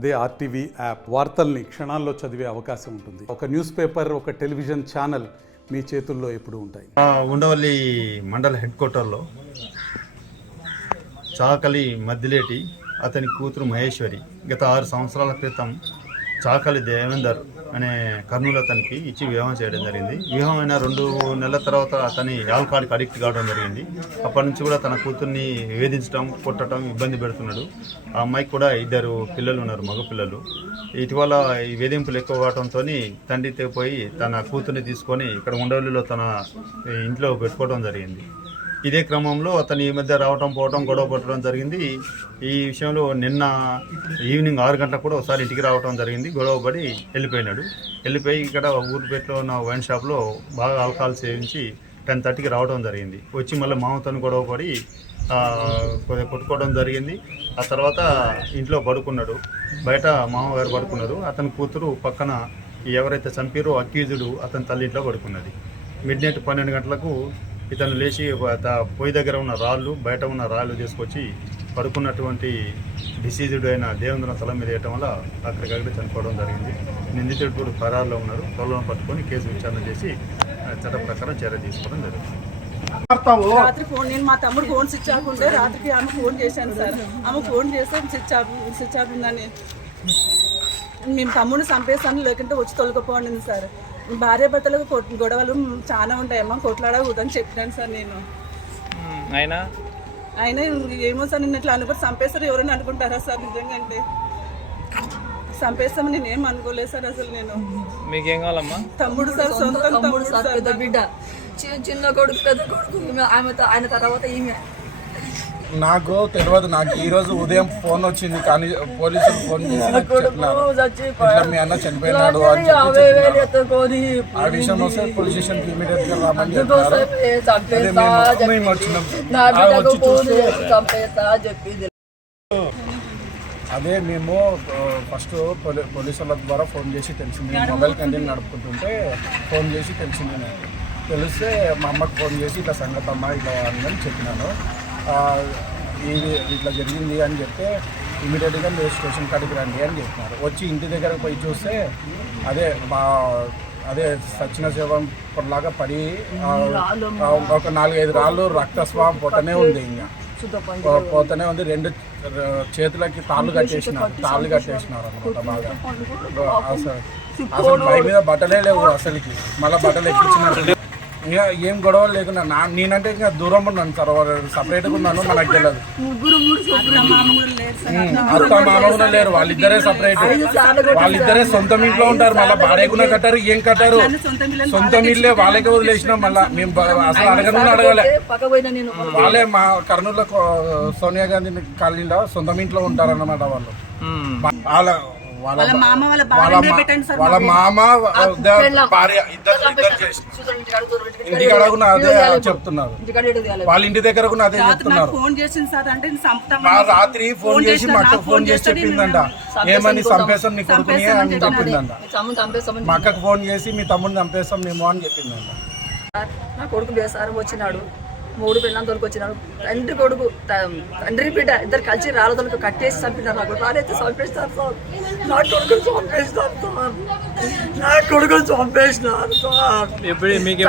అదే RTV app వార్తల్ని క్షణాల్లో చదివే అవకాశం ఉంటుంది. ఒక న్యూస్ పేపర్, ఒక టెలివిజన్ ఛానల్ మీ చేతుల్లో ఎప్పుడూ ఉంటాయి. ఉండవల్లి మండల హెడ్ క్వార్టర్లో చాకలి మద్దిలేటి అతని కూతురు మహేశ్వరి గత 6 సంవత్సరాల క్రితం చాకలి దేవేందర్ అనే కర్నూలు అతనికి ఇచ్చి వివాహం చేయడం జరిగింది. వివాహం అయిన 2 నెలల తర్వాత అతని ఆల్కహాల్కి అడిక్ట్ కావడం జరిగింది. అప్పటి నుంచి కూడా తన కూతుర్ని వేధించడం, కొట్టడం, ఇబ్బంది పెడుతున్నాడు. ఆ అమ్మాయికి కూడా 2 పిల్లలు ఉన్నారు, మగపిల్లలు. ఇటీవల ఈ వేధింపులు ఎక్కువ కావడంతో తండ్రితో పోయి తన కూతుర్ని తీసుకొని ఇక్కడ ఉండవల్లిలో తన ఇంట్లో పెట్టుకోవడం జరిగింది. ఇదే క్రమంలో అతను ఈ మధ్య రావటం పోవటం గొడవ పట్టడం జరిగింది. ఈ విషయంలో నిన్న ఈవినింగ్ 6 గంటలకు కూడా ఒకసారి ఇంటికి రావడం జరిగింది. గొడవ పడి వెళ్ళిపోయి ఇక్కడ ఊరిపేటలో ఉన్న వైన్ షాప్లో బాగా ఆల్కహాల్ సేవించి 10:30కి రావడం జరిగింది. వచ్చి మళ్ళీ మామతో గొడవ పడి కొద్దిగా కొట్టుకోవడం జరిగింది. ఆ తర్వాత ఇంట్లో పడుకున్నాడు, బయట మామగారు పడుకున్నారు. అతని కూతురు పక్కన ఎవరైతే చంపారో అక్యూజుడు అతని తల్లి ఇంట్లో పడుకున్నది. మిడ్ నైట్ 12 గంటలకు ఇతను లేచి పొయ్యి దగ్గర ఉన్న రాళ్ళు, బయట ఉన్న రాళ్ళు తీసుకొచ్చి పడుకున్నటువంటి డిసీజుడ్ అయిన దేవేంద్ర తల మీద వేయటం వల్ల అక్కడికక్కడ చనిపోవడం జరిగింది. నిందితుడు కూడా ఫరారులో ఉన్నారు. త్వరలో పట్టుకొని కేసు విచారణ చేసి చట్ట ప్రకారం చర్య తీసుకోవడం జరుగుతుంది. రాత్రి నేను మా తమ్ముడు ఫోన్ స్విచ్ ఆఫ్ ఉంటే రాత్రికి ఆమె ఫోన్ చేశాను సార్. ఆమె ఫోన్ చేస్తే స్విచ్ ఆఫ్ ఉందని మేము తమ్ముడిని చంపేస్తాను, లేకుంటే వచ్చి తొలగిపోండి సార్. భార్య భర్తలకు గొడవలు చాలా ఉంటాయమ్మా, కొట్లాడకూడదని చెప్పినాను సార్ నేను. అయినా ఏమో సార్ నిన్న ఇట్లా అనుకుంటే చంపేస్తారు ఎవరైనా అనుకుంటారా సార్? నిజంగా అంటే చంపేస్తామని నేనేం అనుకోలేదు సార్. అసలు నేను మీకేం కావాలమ్మా? తమ్ముడు సార్, సొంత తమ్ముడు సార్, పెద్ద బిడ్డ, చిన్న కొడుకు, పెద్ద కొడుకు, ఆయన తర్వాత ఈమె. నాకు తెలియదు. నాకు ఈ రోజు ఉదయం ఫోన్ వచ్చింది, కానీ పోలీసులు ఫోన్ చేసి మీ అన్న చనిపోయినాడు అని చెప్పి ఆ విషయం వస్తే పోలీస్ స్టేషన్కి ఇమీడియట్ గా రామని మేము వచ్చినాం. అదే మేము ఫస్ట్ పోలీసుల ద్వారా ఫోన్ చేసి తెలిసింది. మొబైల్ క్యాంటీన్ నడుపుకుంటుంటే ఫోన్ చేసి తెలిసింది. తెలిస్తే మా అమ్మకి ఫోన్ చేసి ఇట్లా సంగతి అమ్మ ఇట్లా అని చెప్పినాను. ఇది ఇట్లా జరిగింది అని చెప్తే ఇమీడియట్గా మీరు స్టేషన్ కాడికి రండి అని చెప్పినారు. వచ్చి ఇంటి దగ్గర పోయి చూస్తే అదే సచిన శవం పొట్లాగా పడి ఒక 4-5 రాళ్ళు రక్తస్వాం పోతనే ఉంది. ఇంకా పోతనే ఉంది. 2 చేతులకి తాళ్ళు కట్టేసినారు అనమాట. బాగా అసలు పై మీద బట్టలే లేవు అసలుకి. మళ్ళీ బట్టలు ఎక్కించినారు. ఇంకా ఏం గొడవలు లేకుండా నేనంటే ఇంకా దూరం ఉన్నాను సార్, సపరేట్గా ఉన్నాను. మనకు తెలియదు. అత్త మామ కూడా లేరు, వాళ్ళిద్దరే సపరేట్. వాళ్ళిద్దరే సొంతం ఇంట్లో ఉంటారు. మళ్ళీ బాడేకున్నా కట్టారు, ఏం కట్టారు, సొంతం ఇల్లే వాళ్ళకే వదిలేసినాం. మళ్ళీ మేము అసలు అడగలే. వాళ్ళే మా కర్నూలులో సోనియా గాంధీ కాలనీలో సొంతం ఇంట్లో ఉంటారన్నమాట. వాళ్ళు వాళ్ళ మామ భార్య ఇంటికి అడగున అదే చెప్తున్నారు. వాళ్ళ ఇంటి దగ్గర కూడా అదే చెప్తున్నారు. రాత్రి ఫోన్ చేసి మా అక్కకు ఫోన్ చేసి చెప్పిందంట, ఏమని చంపేస్తాం నీ కొడుకుని అని చెప్పిందంట. మా అక్కకు ఫోన్ చేసి మీ తమ్ముడిని చంపేస్తాం మేము అని చెప్పిందంట. నా కొడుకు బేసారం వచ్చినాడు, 3 పిల్లలు తొలికొచ్చినాడు. కొడుకు తండ్రి బిడ్డ ఇద్దరు కలిసి రాళ్ళతో కట్టేసి చంపినారు. నాకు రాలైతే చంపేస్తారు సార్. నా కొడుకుని చంపేస్తారు సార్. నా కొడుకుని చంపేసినారు సార్.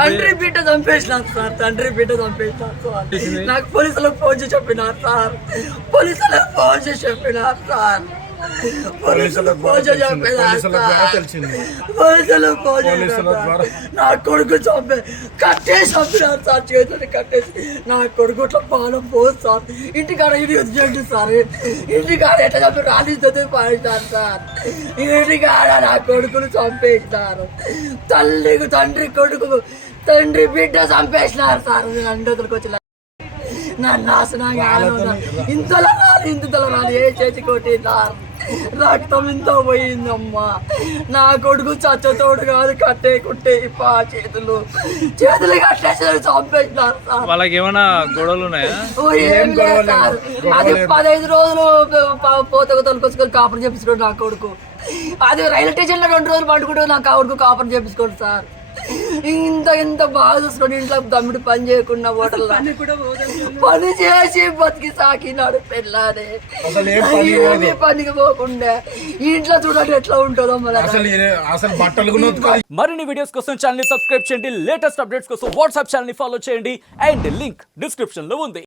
తండ్రి బిడ్డ చంపేసినారు సార్. తండ్రి బిడ్డ చంపేసినారు సార్. నాకు పోలీసులకు ఫోన్ చేసి చెప్పినారు సార్. పోలీసులకు ఫోన్ చేసి చెప్పినారు సార్. నా కొడుకు కట్టేసి చంపినారు సార్. చేతులు కట్టేసి నా కొడుకు ఇట్లా పాలం పోదు సార్. ఇంటికాడ ఇది వదిలేండి సార్. ఇంటికాడ ఎట్లా చంపి రాలితో పాడిస్తారు సార్. ఇంటికాడ నా కొడుకును చంపేసినారు. తండ్రి కొడుకు తండ్రి బిడ్డ చంపేసినారు సార్. అందరికి వచ్చిన నా నాశనంగా ఇంతలో రాలి ఏ చేతి కొట్టినారు. రక్తం ఇంత పోయిందమ్మా. నా కొడుకు చచ్చతోడు కాదు, కట్టే కుట్టే చేతులు కట్టేసి చంపేసినారు సార్. వాళ్ళకి ఏమైనా గొడవలు ఉన్నాయా? ఏం లేదు సార్. అది 15 రోజులు పోతకు తొలకొచ్చుకొని కాపురం చేపించుకోండి నా కొడుకు. అది రైల్వే స్టేషన్ లో 2 రోజులు పండుకుంటే నా కొడుకు కాపురం చేపించుకోండి సార్. ఇంత బాగా చూసుకొని ఇంట్లో తమ్ముడు పని చేయకుండా హోటల్లో పని కూడా పోదని పని చేసి బతికి సాకినాడు పెళ్ళానే. అసలు ఏం పని ఏమీ పనికి పోకుండా ఇంట్లో చూడండి ఎట్లా ఉంటుందో మన అసలు బట్టలు కూడా ఉతకాలి. మరిన్ని వీడియోస్ కోసం ఛానల్ ని సబ్స్క్రైబ్ చేయండి. లేటెస్ట్ అప్డేట్స్ కోసం వాట్సాప్ ఛానల్ ని ఫాలో చేయండి. అండ్ లింక్ డిస్క్రిప్షన్ లో ఉంది.